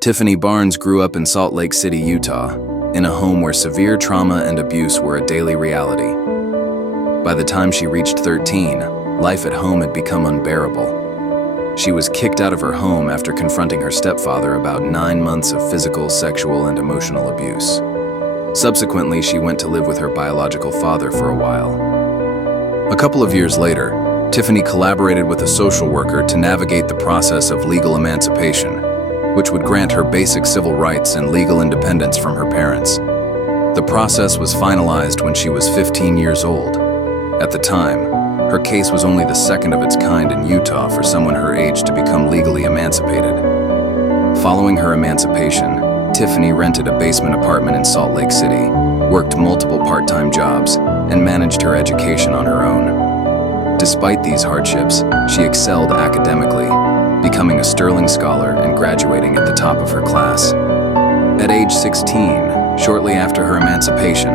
Tiffany Barnes grew up in Salt Lake City, Utah, in a home where severe trauma and abuse were a daily reality. By the time she reached 13, life at home had become unbearable. She was kicked out of her home after confronting her stepfather about 9 months of physical, sexual, and emotional abuse. Subsequently, she went to live with her biological father for a while. A couple of years later, Tiffany collaborated with a social worker to navigate the process of legal emancipation, which would grant her basic civil rights and legal independence from her parents. The process was finalized when she was 15 years old. At the time, her case was only the second of its kind in Utah for someone her age to become legally emancipated. Following her emancipation, Tiffany rented a basement apartment in Salt Lake City, worked multiple part-time jobs, and managed her education on her own. Despite these hardships, she excelled academically, becoming a sterling scholar and graduating at the top of her class. At age 16, shortly after her emancipation,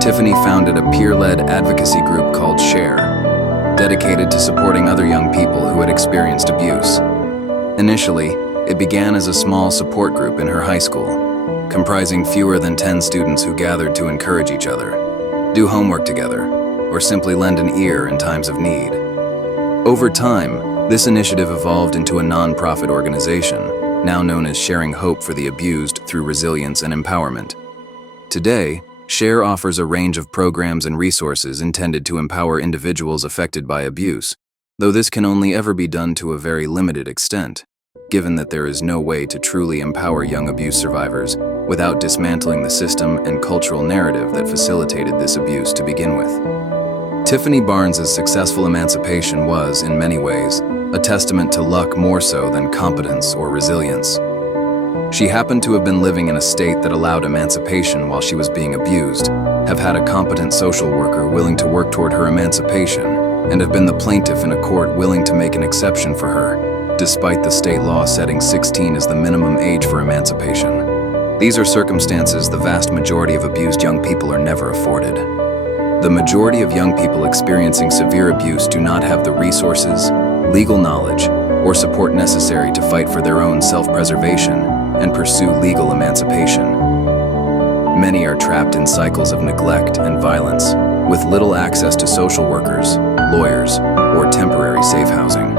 Tiffany founded a peer-led advocacy group called SHARE, dedicated to supporting other young people who had experienced abuse. Initially, it began as a small support group in her high school, comprising fewer than 10 students who gathered to encourage each other, do homework together, or simply lend an ear in times of need. Over time, this initiative evolved into a non-profit organization, now known as Sharing Hope for the Abused through Resilience and Empowerment. Today, SHARE offers a range of programs and resources intended to empower individuals affected by abuse, though this can only ever be done to a very limited extent, given that there is no way to truly empower young abuse survivors without dismantling the system and cultural narrative that facilitated this abuse to begin with. Tiffany Barnes' successful emancipation was, in many ways, a testament to luck more so than competence or resilience. She happened to have been living in a state that allowed emancipation while she was being abused, have had a competent social worker willing to work toward her emancipation, and have been the plaintiff in a court willing to make an exception for her, despite the state law setting 16 as the minimum age for emancipation. These are circumstances the vast majority of abused young people are never afforded. The majority of young people experiencing severe abuse do not have the resources, legal knowledge, or support necessary to fight for their own self-preservation and pursue legal emancipation. Many are trapped in cycles of neglect and violence, with little access to social workers, lawyers, or temporary safe housing.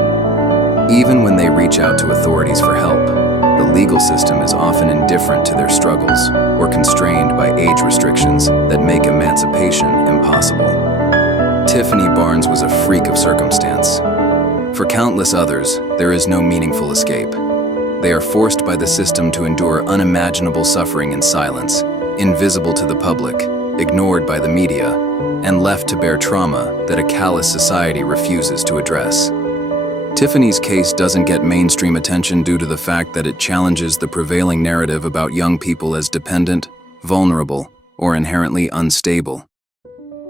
Even when they reach out to authorities for help, the legal system is often indifferent to their struggles or constrained by age restrictions that make emancipation impossible. Tiffany Barnes was a freak of circumstance. For countless others, there is no meaningful escape. They are forced by the system to endure unimaginable suffering in silence, invisible to the public, ignored by the media, and left to bear trauma that a callous society refuses to address. Tiffany's case doesn't get mainstream attention due to the fact that it challenges the prevailing narrative about young people as dependent, vulnerable, or inherently unstable.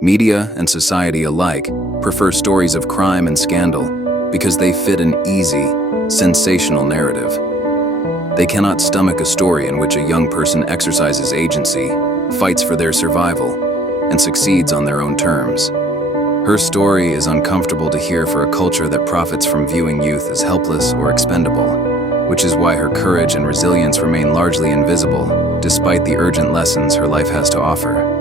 Media and society alike prefer stories of crime and scandal because they fit an easy, sensational narrative. They cannot stomach a story in which a young person exercises agency, fights for their survival, and succeeds on their own terms. Her story is uncomfortable to hear for a culture that profits from viewing youth as helpless or expendable, which is why her courage and resilience remain largely invisible, despite the urgent lessons her life has to offer.